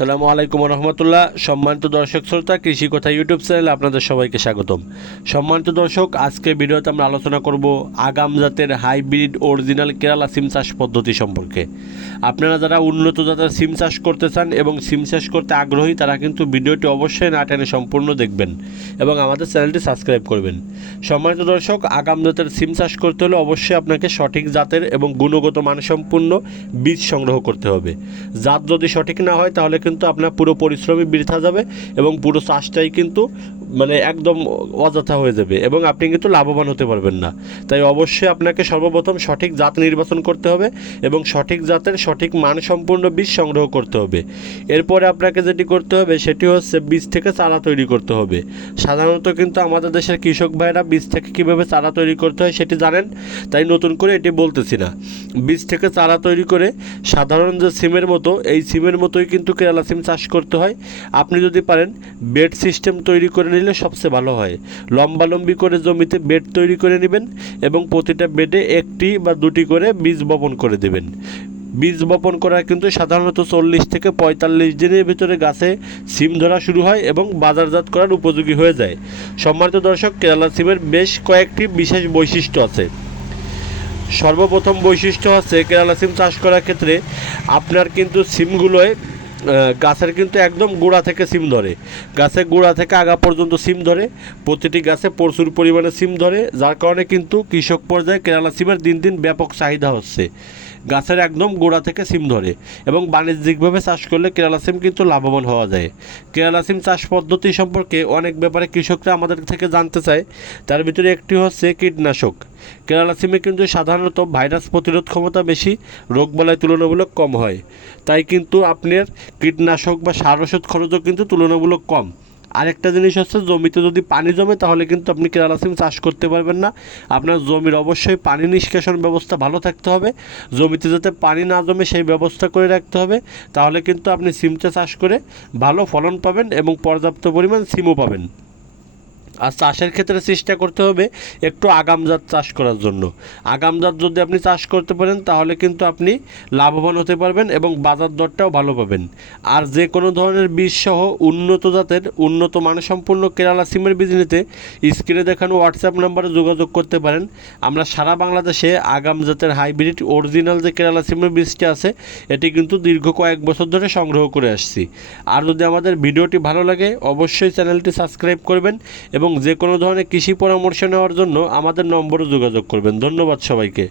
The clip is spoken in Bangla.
সালামু আলাইকুম রহমতুল্লাহ। সম্মানিত দর্শক শ্রোতা, কৃষি কথা ইউটিউব চ্যানেলে আপনাদের সবাইকে স্বাগতম। সম্মানিত দর্শক, আজকে ভিডিওতে আমরা আলোচনা করব আগাম জাতের হাইব্রিড অরিজিনাল কেরালা সিম চাষ পদ্ধতি সম্পর্কে। আপনারা যারা উন্নত জাতের সিম চাষ করতে চান এবং সিম চাষ করতে আগ্রহী, তারা কিন্তু ভিডিওটি অবশ্যই না টেনে সম্পূর্ণ দেখবেন এবং আমাদের চ্যানেলটি সাবস্ক্রাইব করবেন। সম্মানিত দর্শক, আগাম জাতের সিম চাষ করতে হলে অবশ্যই আপনাকে সঠিক জাতের এবং গুণগত মানসম্পন্ন বীজ সংগ্রহ করতে হবে। জাত যদি সঠিক না হয়, তাহলে কিন্তু আপনার পুরো পরিশ্রমই বৃথা যাবে এবং পুরো চাষটাই কিন্তু মানে একদম অযথা হয়ে যাবে এবং আপনি কিন্তু লাভবান হতে পারবেন না। তাই অবশ্যই আপনাকে সর্বপ্রথম সঠিক জাত নির্বাচন করতে হবে এবং সঠিক জাতের সঠিক মানসম্পন্ন বীজ সংগ্রহ করতে হবে। এরপরে আপনাকে যেটি করতে হবে সেটি হচ্ছে বীজ থেকে চারা তৈরি করতে হবে। সাধারণত কিন্তু আমাদের দেশের কৃষক ভাইরা বীজ থেকে কীভাবে চারা তৈরি করতে হয় সেটি জানেন, তাই নতুন করে এটি বলতেছি না। বীজ থেকে চারা তৈরি করে সাধারণ যে সিমের মতো, এই সিমের মতোই কিন্তু কেরালা সিম চাষ করতে হয়। আপনি যদি পারেন, বেড সিস্টেম তৈরি করে নিলে সবচেয়ে ভালো হয়। লম্বালম্বি করে জমিতে বেড তৈরি করে নেবেন এবং প্রতিটা বেডে একটি বা দুটি করে বীজ বপন করে দেবেন। বীজ বপন করা কিন্তু সাধারণত চল্লিশ থেকে পঁয়তাল্লিশ দিনের ভিতরে গাছে সিম ধরা শুরু হয় এবং বাজারজাত করার উপযোগী হয়ে যায়। সম্মানিত দর্শক, কেরালা সিমের বেশ কয়েকটি বিশেষ বৈশিষ্ট্য আছে। সর্বপ্রথম বৈশিষ্ট্য হচ্ছে, কেরালা সিম চাষ করার ক্ষেত্রে আপনার কিন্তু সিমগুলোয় গাছের কিন্তু একদম গোড়া থেকে সিম ধরে। গাছের গোড়া থেকে আগা পর্যন্ত সিম ধরে। প্রতিটি গাছে প্রচুর পরিমাণে সিম ধরে, যার কারণে কিন্তু কৃষক পর্যায়ে কেরালা সিমের দিন দিন ব্যাপক চাহিদা হচ্ছে। গাছের একদম গোড়া থেকে সিম ধরে এবং বাণিজ্যিকভাবে চাষ করলে কেরালা সিম কিন্তু লাভবান হওয়া যায়। কেরালা সিম চাষ পদ্ধতি সম্পর্কে অনেক ব্যাপারে কৃষকরা আমাদের থেকে জানতে চায়। তার ভিতরে একটি হচ্ছে কীটনাশক। কেরালা সিমে কিন্তু সাধারণত ভাইরাস প্রতিরোধ ক্ষমতা বেশি রোগবালাই তুলনামূলক কম হয়। তাই কিন্তু আপনার কীটনাশক বা সার ওষুধ খরচও কিন্তু তুলনামূলক কম। আরেকটা জিনিস হচ্ছে, জমিতে যদি পানি জমে, তাহলে কিন্তু আপনি কেরালা সিম চাষ করতে পারবেন না। আপনার জমির অবশ্যই পানি নিষ্কাশন ব্যবস্থা ভালো থাকতে হবে। জমিতে যাতে পানি না জমে, সেই ব্যবস্থা করে রাখতে হবে। তাহলে কিন্তু আপনি সিমটা চাষ করে ভালো ফলন পাবেন এবং পর্যাপ্ত পরিমাণ সিমও পাবেন। আর চাষের ক্ষেত্রে চেষ্টা করতে হবে একটু আগামজাত চাষ করার জন্য। আগামজাত যদি আপনি চাষ করতে পারেন, তাহলে কিন্তু আপনি লাভবান হতে পারবেন এবং বাজার দরটাও ভালো পাবেন। আর যে কোনো ধরনের বীজ সহ উন্নত জাতের, উন্নত মানসম্পন্ন কেরালা সিমের বীজ নিতে স্ক্রিনে দেখানো হোয়াটসঅ্যাপ নাম্বারে যোগাযোগ করতে পারেন। আমরা সারা বাংলাদেশে আগাম জাতের হাইব্রিড অরিজিনাল যে কেরালা সিমের বীজটি আছে, এটি কিন্তু দীর্ঘ কয়েক বছর ধরে সংগ্রহ করে আসছি। আর যদি আমাদের ভিডিওটি ভালো লাগে, অবশ্যই চ্যানেলটি সাবস্ক্রাইব করবেন এবং যে কোনো ধরনের কৃষি পরামর্শ নেওয়ার জন্য আমাদের নম্বরে যোগাযোগ করবেন। ধন্যবাদ সবাইকে।